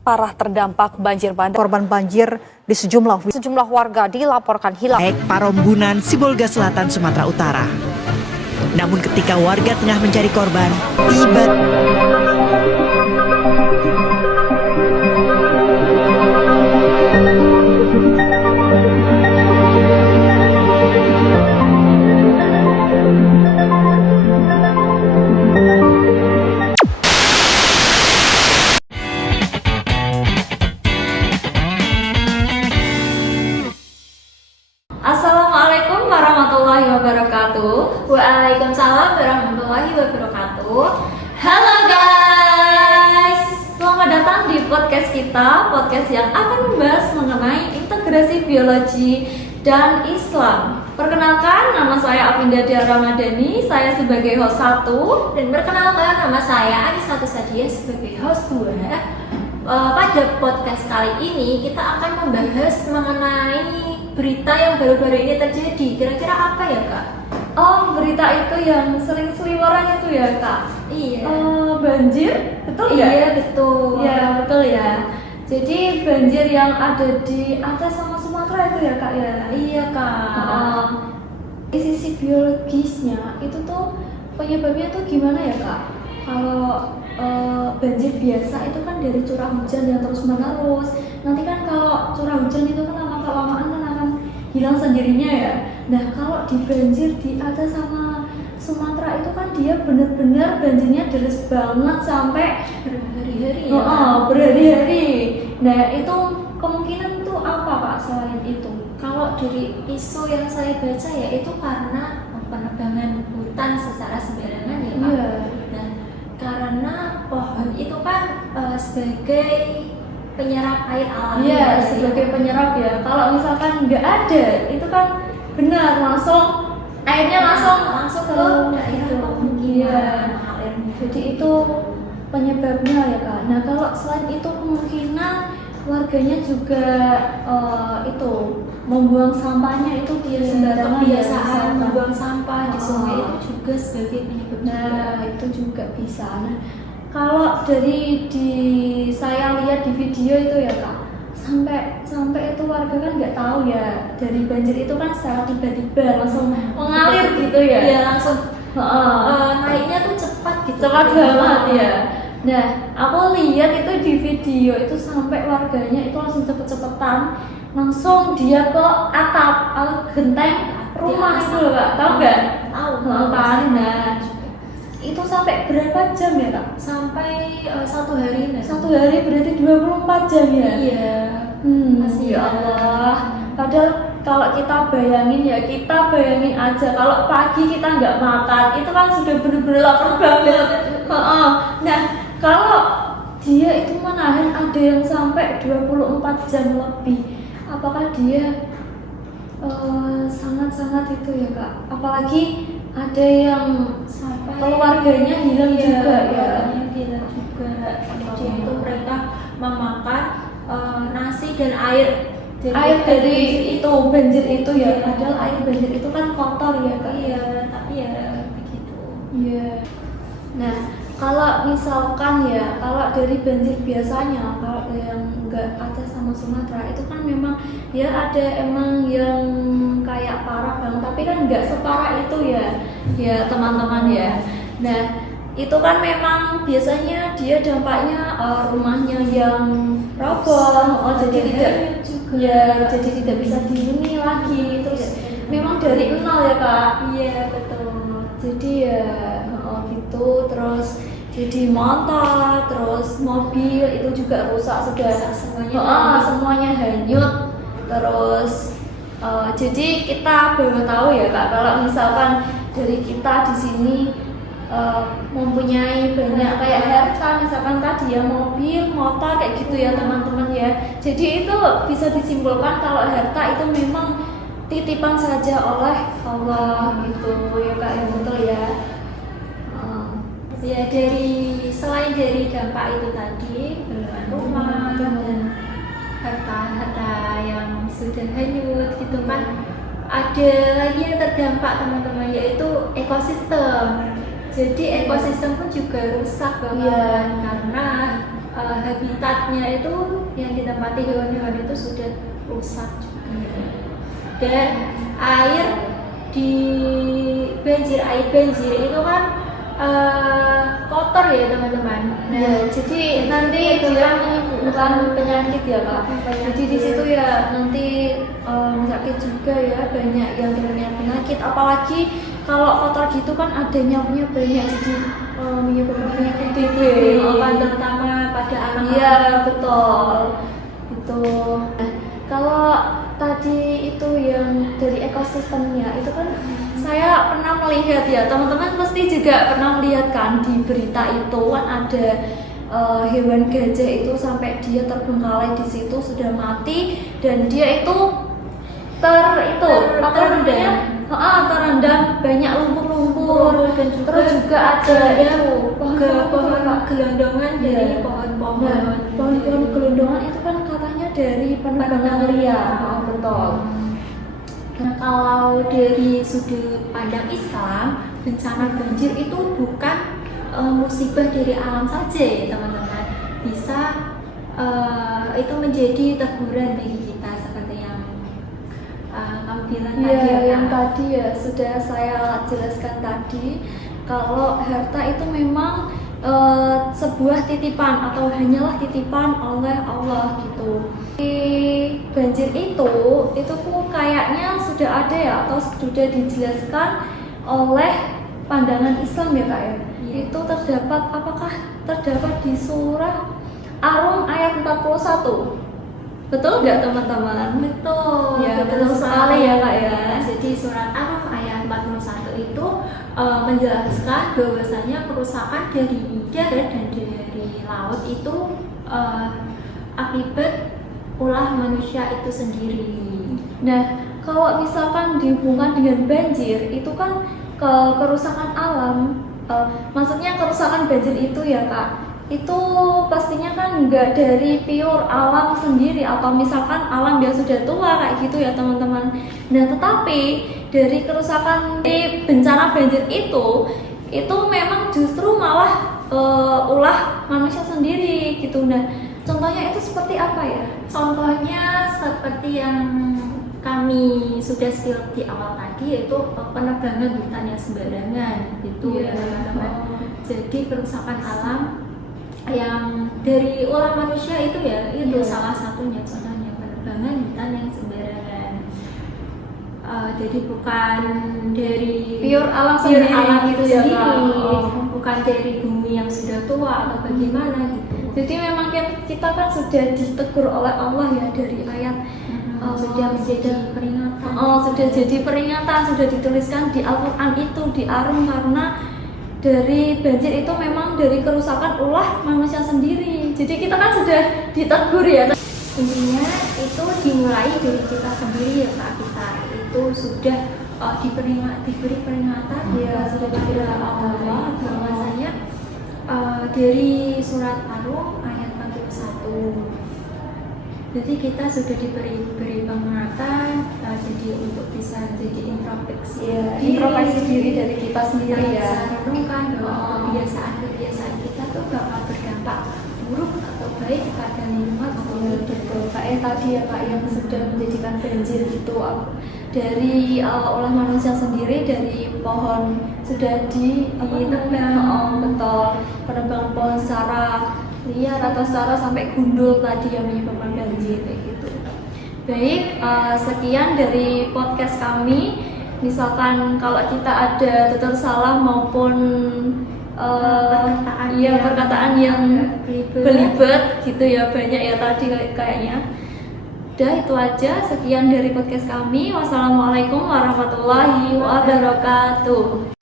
parah terdampak banjir bandang. Korban banjir di Sejumlah warga dilaporkan hilang. Parombunan, Sibolga Selatan, Sumatera Utara. Namun ketika warga tengah mencari korban, tiba Assalamualaikum warahmatullahi wabarakatuh. Waalaikumsalam warahmatullahi wabarakatuh. Halo guys, selamat datang di podcast kita, podcast yang akan membahas mengenai integrasi biologi dan Islam. Perkenalkan, nama saya Afinda Dia Ramadhani, saya sebagai host 1. Dan perkenalkan, nama saya Anisatu Sadia sebagai host 2. Pada podcast kali ini kita akan membahas mengenai berita yang baru-baru ini terjadi. Kira-kira apa ya Kak? Oh, berita itu yang sering seliweran itu ya Kak? Iya. Banjir, betul ya? Iya betul. Iya betul ya. Jadi banjir yang ada di Aceh sama Sumatera itu ya Kak ya? Iya Kak. Di sisi biologisnya itu tuh penyebabnya tuh gimana ya Kak? Kalau banjir biasa itu kan dari curah hujan yang terus menerus. Nanti kan kalau curah hujan itu kan lama-kelamaan kan akan hilang sendirinya ya. Nah kalau di banjir di Aceh sama Sumatera itu kan dia benar-benar banjirnya deras banget sampai Berhari-hari ya. Berhari-hari. Nah itu kemungkinan tuh apa Kak selain itu? Kalau dari isu yang saya baca ya itu karena penebangan hutan secara sembarangan ya Kak. Iya. Dan karena pohon itu kan sebagai penyerap air alami. Iya, sebagai penyerap ya. Kalau misalkan nggak ada, itu kan benar langsung airnya langsung ke daerah pemukiman. Iya. Jadi itu penyebabnya ya Kak. Nah kalau selain itu kemungkinan warganya juga itu membuang sampahnya itu dia sembarangan. Kebiasaan membuang sampah di sungai itu juga sebagai penyebab. Nah itu juga bisa. Nah kalau dari saya lihat di video itu ya Kak, sampai itu warga kan nggak tahu ya dari banjir itu kan secara tiba-tiba langsung mengalir gitu ya. Iya langsung naiknya tuh cepat gitu. Cepat banget ya. Nah aku lihat itu di video itu sampai warganya itu langsung cepet-cepetan langsung dia ke atap genteng rumah itu loh Kak, tahu nggak? Tahu kan. Nah itu sampai berapa jam ya Kak? Sampai 1 hari. 1 hari berarti 24 jam ya? Iya. Masih ya Allah. Padahal kalau kita bayangin aja kalau pagi kita nggak makan itu kan sudah bener-bener lapar banget. Nah kalau dia itu menahan ada yang sampai 24 jam lebih, apakah dia sangat-sangat itu ya Kak? Apalagi ada yang Sampai keluarganya hilang juga ya. Hilang juga. Jadi itu mereka memakan nasi dan air dari itu banjir itu ya. Padahal air banjir itu kan kotor ya Kak. Iya, tapi ya begitu. Iya. Nah kalau misalkan ya kalau dari banjir biasanya kalau yang enggak Aceh sama Sumatera itu kan memang ya ada emang yang kayak parah banget tapi kan enggak separah itu ya teman-teman ya. Nah itu kan memang biasanya dia dampaknya rumahnya yang roboh, jadi tidak bisa dihuni lagi terus memang dari nol ya Kak. Iya betul. Jadi ya gitu terus jadi motor terus mobil itu juga rusak sudah semuanya hanyut terus jadi kita baru tahu ya Kak kalau misalkan dari kita di sini mempunyai banyak kayak harta misalkan tadi ya mobil, motor kayak gitu ya teman-teman ya. Jadi itu bisa disimpulkan kalau harta itu memang titipan saja oleh Allah gitu ya Kak ya betul ya. Ya selain dari dampak itu tadi rumah dan harta-harta yang sudah hanyut gitu kan, ada lagi yang terdampak teman-teman yaitu ekosistem. Jadi ekosistem pun juga rusak banget karena habitatnya itu yang ditempati hewan-hewan itu sudah rusak juga. Dan air banjir itu kan kotor ya teman-teman. Nah, jadi nanti dia menimbulkan penyakit ya Kak. Jadi di situ ya nanti sakit juga ya, banyak yang terkena penyakit. Apalagi kalau kotor gitu kan ada nyamuknya banyak, jadi menyebabkan penyakit TB. Terutama pada anak-anak. Iya betul. Itu. Nah, kalau tadi itu yang dari ekosistemnya itu kan saya pernah melihat ya, teman-teman pasti juga pernah melihat kan di berita itu kan ada hewan gajah itu sampai dia terbengkalai di situ sudah mati dan dia itu terendam banyak lumpur-lumpur dan juga terus juga ada itu pohon gelondongan dari pohon-pohon. Nah, pohon-pohon gelondongan itu kan katanya dari penebangan liar. Betul. Nah, kalau dari sudut pandang Islam, bencana banjir itu bukan musibah dari alam saja ya teman-teman. Bisa itu menjadi teguran bagi kita seperti yang kamu bilang tadi Iya, ya, yang Kak. tadi ya sudah saya jelaskan tadi kalau harta itu memang sebuah titipan atau hanyalah titipan oleh Allah gitu. Di banjir itu pun kayaknya sudah ada ya atau sudah dijelaskan oleh pandangan Islam ya Kak ya. Iya. Itu terdapat di surah Ar-Rum ayat 41. Betul nggak teman-teman? Betul, Ya, betul sekali ya Kak ya. Jadi surat Ar-Rum ayat 41 itu menjelaskan bahwasanya kerusakan dari darat dan dari laut itu akibat ulah manusia itu sendiri. Nah, kalau misalkan dihubungkan dengan banjir, itu kan kerusakan alam. Maksudnya kerusakan banjir itu ya Kak, itu pastinya kan nggak dari pure alam sendiri atau misalkan alam yang sudah tua kayak gitu ya teman-teman. Nah, tetapi dari kerusakan di bencana banjir itu memang justru malah ulah manusia sendiri gitu. Nah, contohnya itu seperti apa ya? Contohnya seperti yang kami sudah spill di awal tadi, yaitu penebangan hutan yang sembarangan gitu ya teman-teman. Jadi kerusakan alam yang dari ulah manusia itu ya itu salah satunya, contohnya penebangan hutan yang sembarangan. Jadi bukan dari Pure alam sendiri gitu ya Kak. bukan dari bumi yang sudah tua atau bagaimana gitu. Jadi memang kita kan sudah ditegur oleh Allah ya dari ayat Sudah menjadi peringatan. sudah jadi peringatan, sudah dituliskan di Al-Quran itu di Ar-Rum karena dari banjir itu memang dari kerusakan ulah manusia sendiri. Jadi kita kan sudah ditegur ya. Intinya itu dimulai dari kita sendiri ya Kak, kita itu sudah diberi peringatan Ya, sudah diberi Allah bahwasanya dari surat Ar-Rum ayat 41. Jadi kita sudah diberi peringatan, jadi untuk bisa jadi introspeksi. Introspeksi diri dari kita sendiri ya. Kita bisa renungkan bahwa kebiasaan kita tuh bakal berdampak buruk atau baik pada lingkungan atau Betul, kayak tadi ya Kak yang sudah menjadikan banjir gitu dari olah manusia sendiri, dari pohon sudah ditebang, betul, penebangan pohon secara liar atau secara sampai gundul tadi yang menyebabkan banjir kayak gitu. Baik, sekian dari podcast kami. Misalkan kalau kita ada tutur salah maupun perkataan yang belibet gitu ya, banyak ya tadi kayaknya. Udah itu aja, sekian dari podcast kami. Wassalamualaikum warahmatullahi wabarakatuh.